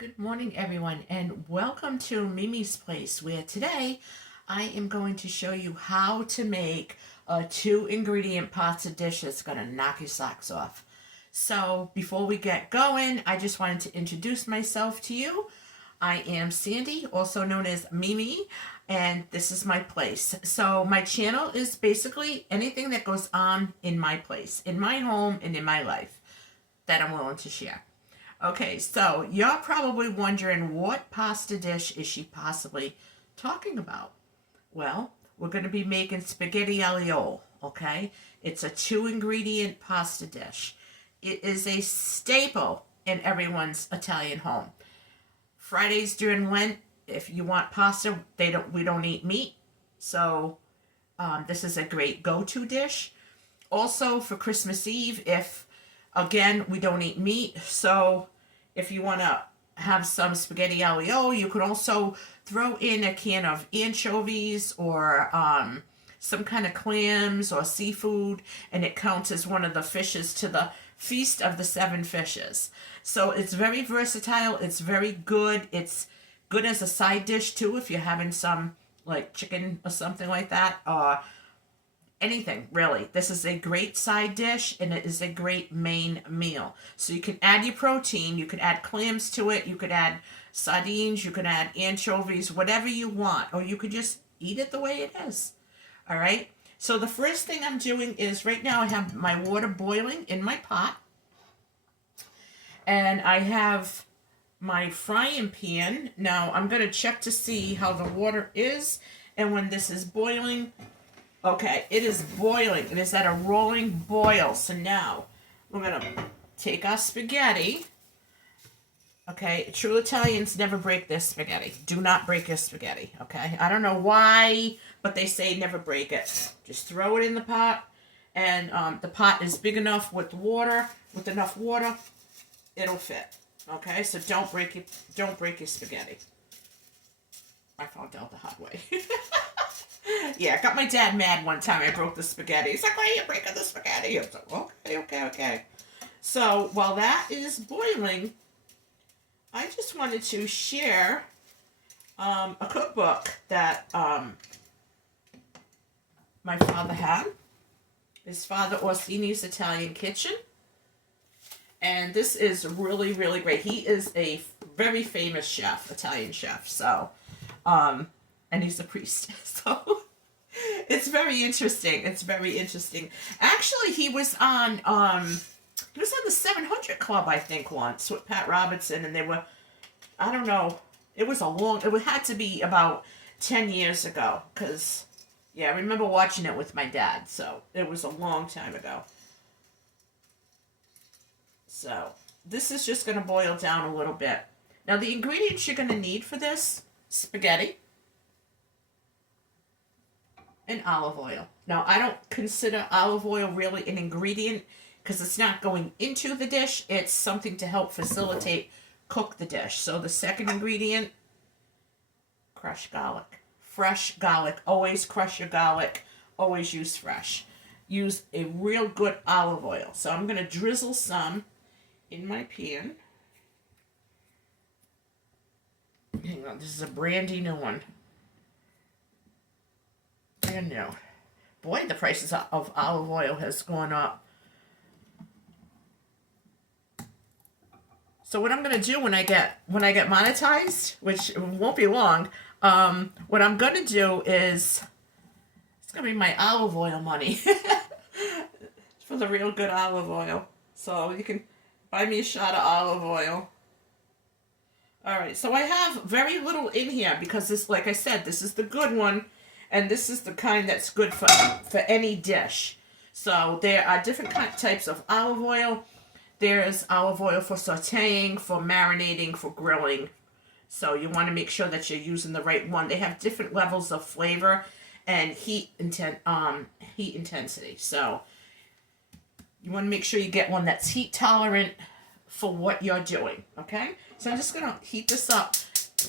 Good morning, everyone, and welcome to Mimi's Place, where today I am going to show you how to make a 2-ingredient pasta dish that's going to knock your socks off. So before we get going, I just wanted to introduce myself to you. I am Sandy, also known as Mimi, and this is my place. So my channel is basically anything that goes on in my place, in my home, and in my life that I'm willing to share. Okay, so you're probably wondering, what pasta dish is she possibly talking about? Well, we're going to be making spaghetti aglio, okay? It's a 2-ingredient pasta dish. It is a staple in everyone's Italian home. Fridays during Lent, if you want pasta, we don't eat meat, so this is a great go-to dish. Also for Christmas Eve, again, we don't eat meat, so if you want to have some spaghetti aglio, you could also throw in a can of anchovies or some kind of clams or seafood, and it counts as one of the fishes to the Feast of the Seven Fishes. So it's very versatile, it's very good, it's good as a side dish too if you're having some like chicken or something like that, or anything really. This is a great side dish and it is a great main meal. So you can add your protein, you could add clams to it, you could add sardines, you could add anchovies, whatever you want, or you could just eat it the way it is. All right, so the first thing I'm doing is, right now I have my water boiling in my pot, and I have my frying pan. Now I'm going to check to see how the water is, and when this is boiling, okay, it is boiling. It is at a rolling boil. So now we're going to take our spaghetti. Okay, true Italians never break their spaghetti. Do not break your spaghetti, okay? I don't know why, but they say never break it. Just throw it in the pot, and the pot is big enough with water, with enough water, it'll fit. Okay, so don't break your spaghetti. I found out the hard way. Yeah, I got my dad mad one time I broke the spaghetti. He's like, why are you breaking the spaghetti? I was like, okay. So while that is boiling, I just wanted to share a cookbook that my father had. His father, Orsini's Italian Kitchen. And this is really, really great. He is a very famous chef, Italian chef. So, and he's a priest. So it's very interesting. It's very interesting. Actually, he was on the 700 Club, I think, once with Pat Robertson, and they were, I don't know, it had to be about 10 years ago, because, yeah, I remember watching it with my dad, so it was a long time ago. So this is just going to boil down a little bit. Now, the ingredients you're going to need for this: spaghetti and olive oil. Now, I don't consider olive oil really an ingredient because it's not going into the dish. It's something to help facilitate cook the dish. So the second ingredient, crushed garlic. Fresh garlic. Always crush your garlic. Always use fresh. Use a real good olive oil. So I'm going to drizzle some in my pan. Hang on, this is a brandy new one. Brand new. Boy, the prices of olive oil has gone up. So what I'm gonna do when I get monetized, which won't be long, what I'm gonna do is, it's gonna be my olive oil money for the real good olive oil. So you can buy me a shot of olive oil. Alright, so I have very little in here because this, like I said, this is the good one, and this is the kind that's good for any dish. So there are different types of olive oil. There's olive oil for sauteing, for marinating, for grilling. So you want to make sure that you're using the right one. They have different levels of flavor and heat intensity. So you want to make sure you get one that's heat tolerant for what you're doing, okay? So I'm just going to heat this up.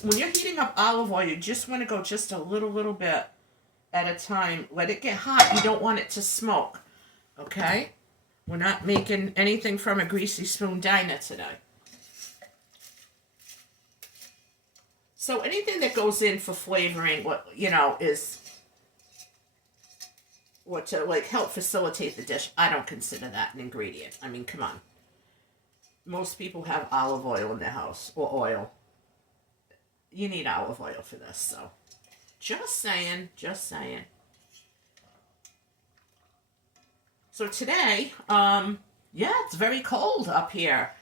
When you're heating up olive oil, you just want to go just a little bit at a time. Let it get hot. You don't want it to smoke, okay? We're not making anything from a greasy spoon diner today. So anything that goes in for flavoring, what is what to like help facilitate the dish. I don't consider that an ingredient. I mean, come on. Most people have olive oil in their house or oil. You need olive oil for this, so just saying, just saying. So today, yeah, it's very cold up here.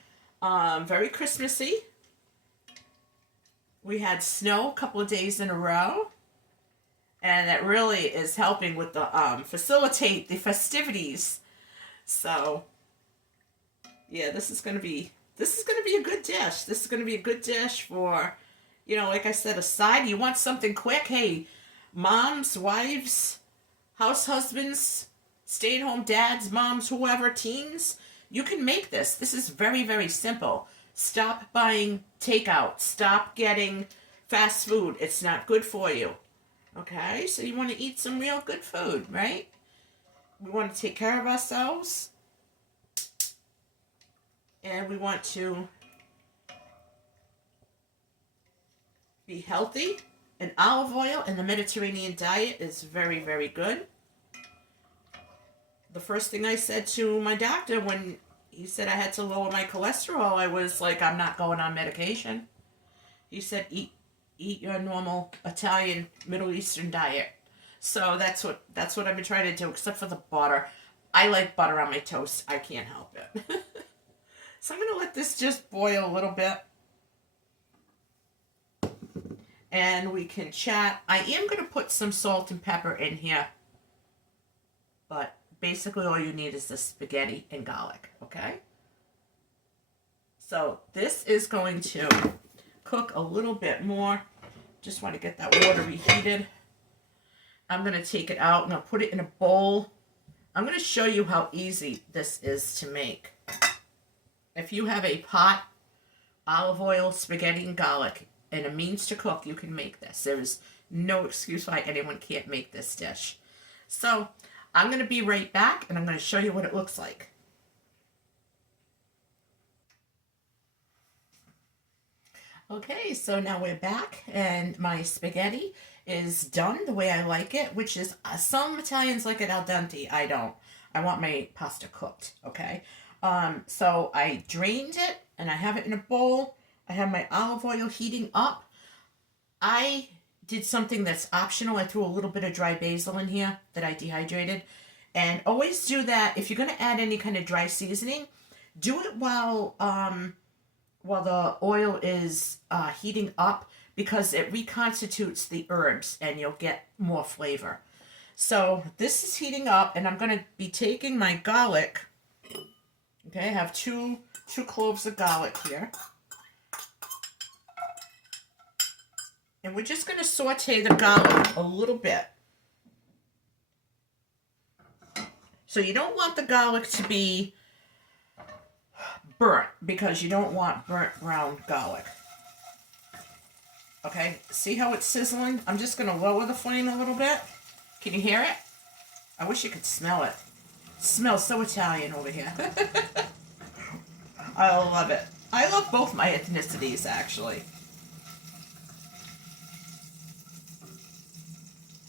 Very Christmassy. We had snow a couple of days in a row. And that really is helping with the, facilitate the festivities. So, yeah, this is gonna be a good dish. This is gonna be a good dish for, like I said, a side. You want something quick? Hey, moms, wives, house husbands, stay-at-home dads, moms, whoever, teens, you can make this. This is very, very simple. Stop buying takeout. Stop getting fast food. It's not good for you. Okay, so you want to eat some real good food, right? We want to take care of ourselves. And we want to be healthy. And olive oil in the Mediterranean diet is very, very good. The first thing I said to my doctor when he said I had to lower my cholesterol, I was like, I'm not going on medication. He said, eat your normal Italian, Middle Eastern diet. So that's what I've been trying to do, except for the butter. I like butter on my toast. I can't help it. So I'm going to let this just boil a little bit. And we can chat. I am going to put some salt and pepper in here. But basically all you need is the spaghetti and garlic, okay? So this is going to cook a little bit more. Just want to get that water reheated. I'm going to take it out and I'll put it in a bowl. I'm going to show you how easy this is to make. If you have a pot, olive oil, spaghetti, and garlic, and a means to cook, you can make this. There is no excuse why anyone can't make this dish. So I'm going to be right back and I'm going to show you what it looks like. Okay, so now we're back and my spaghetti is done the way I like it, which is, some Italians like it al dente. I don't. I want my pasta cooked, okay? So I drained it and I have it in a bowl. I have my olive oil heating up. I did something that's optional. I threw a little bit of dry basil in here that I dehydrated. And always do that. If you're going to add any kind of dry seasoning, do it while the oil is heating up, because it reconstitutes the herbs and you'll get more flavor. So this is heating up and I'm going to be taking my garlic. Okay, I have two cloves of garlic here. And we're just going to saute the garlic a little bit. So you don't want the garlic to be burnt, because you don't want burnt brown garlic. Okay, see how it's sizzling? I'm just going to lower the flame a little bit. Can you hear it? I wish you could smell it. It smells so Italian over here. I love it. I love both my ethnicities, actually.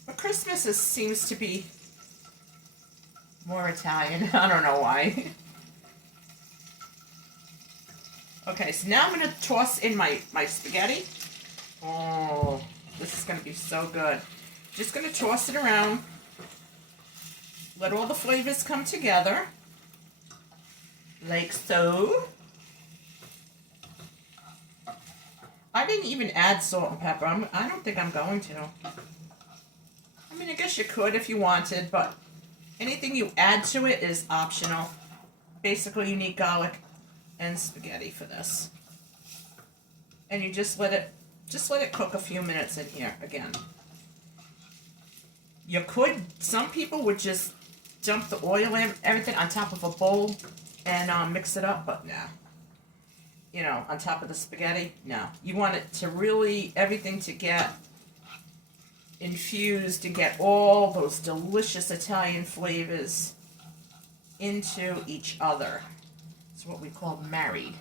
But Christmas seems to be more Italian. I don't know why. Okay, so now I'm going to toss in my spaghetti. Oh, this is going to be so good. Just going to toss it around. Let all the flavors come together. Like so. I didn't even add salt and pepper. I don't think I'm going to. I mean, I guess you could if you wanted, but anything you add to it is optional. Basically, you need garlic and spaghetti for this. And you just let it cook a few minutes in here again. You could, some people would just dump the oil and everything on top of a bowl and mix it up, but nah. You know, on top of the spaghetti, no. You want it to really, everything to get infused and get all those delicious Italian flavors into each other. It's what we call married.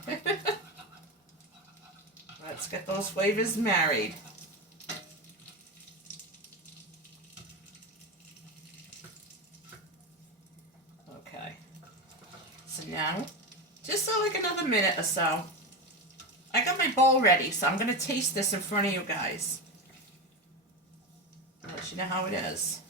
Let's get those flavors married. Okay. So now, just like another minute or so, I got my bowl ready, so I'm going to taste this in front of you guys. I'll let you know how it is.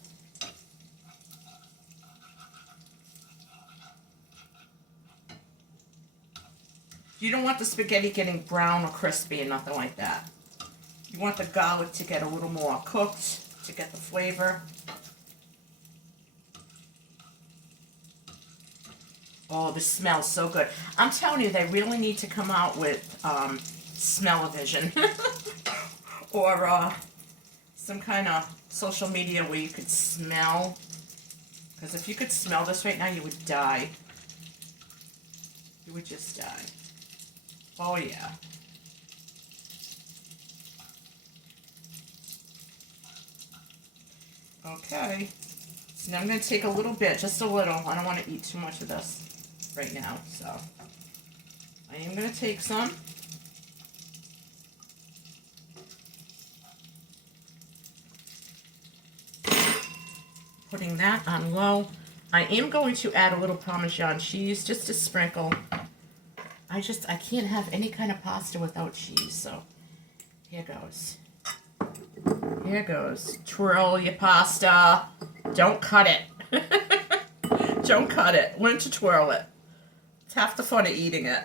You don't want the spaghetti getting brown or crispy and nothing like that. You want the garlic to get a little more cooked to get the flavor. Oh, this smells so good. I'm telling you, they really need to come out with smell-o-vision or some kind of social media where you could smell. Because if you could smell this right now, you would die. You would just die. Oh, yeah. Okay. So now I'm going to take a little bit, just a little. I don't want to eat too much of this right now, so I am going to take some. Putting that on low. I am going to add a little Parmesan cheese, just to sprinkle. I can't have any kind of pasta without cheese, so here goes. Here goes. Twirl your pasta. Don't cut it. Don't cut it. Learn to twirl it. It's half the fun of eating it.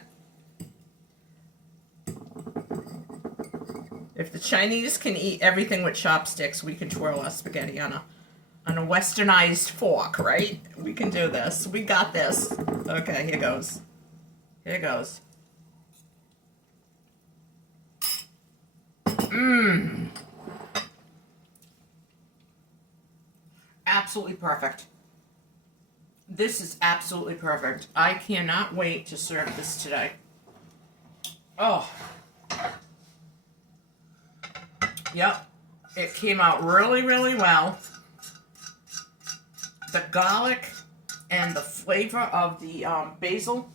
If the Chinese can eat everything with chopsticks, we can twirl our spaghetti on a westernized fork, right? We can do this. We got this. Okay, here goes. Here goes. Mmm. Absolutely perfect. This is absolutely perfect. I cannot wait to serve this today. Oh. Yep. It came out really, really well. The garlic and the flavor of the basil.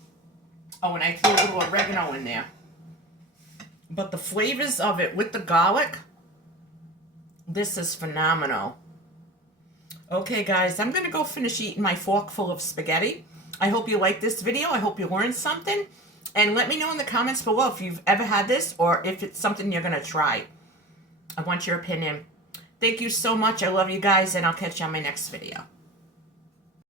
Oh, and I threw a little oregano in there. But the flavors of it with the garlic, this is phenomenal. Okay, guys, I'm going to go finish eating my fork full of spaghetti. I hope you liked this video. I hope you learned something. And let me know in the comments below if you've ever had this or if it's something you're going to try. I want your opinion. Thank you so much. I love you guys, and I'll catch you on my next video.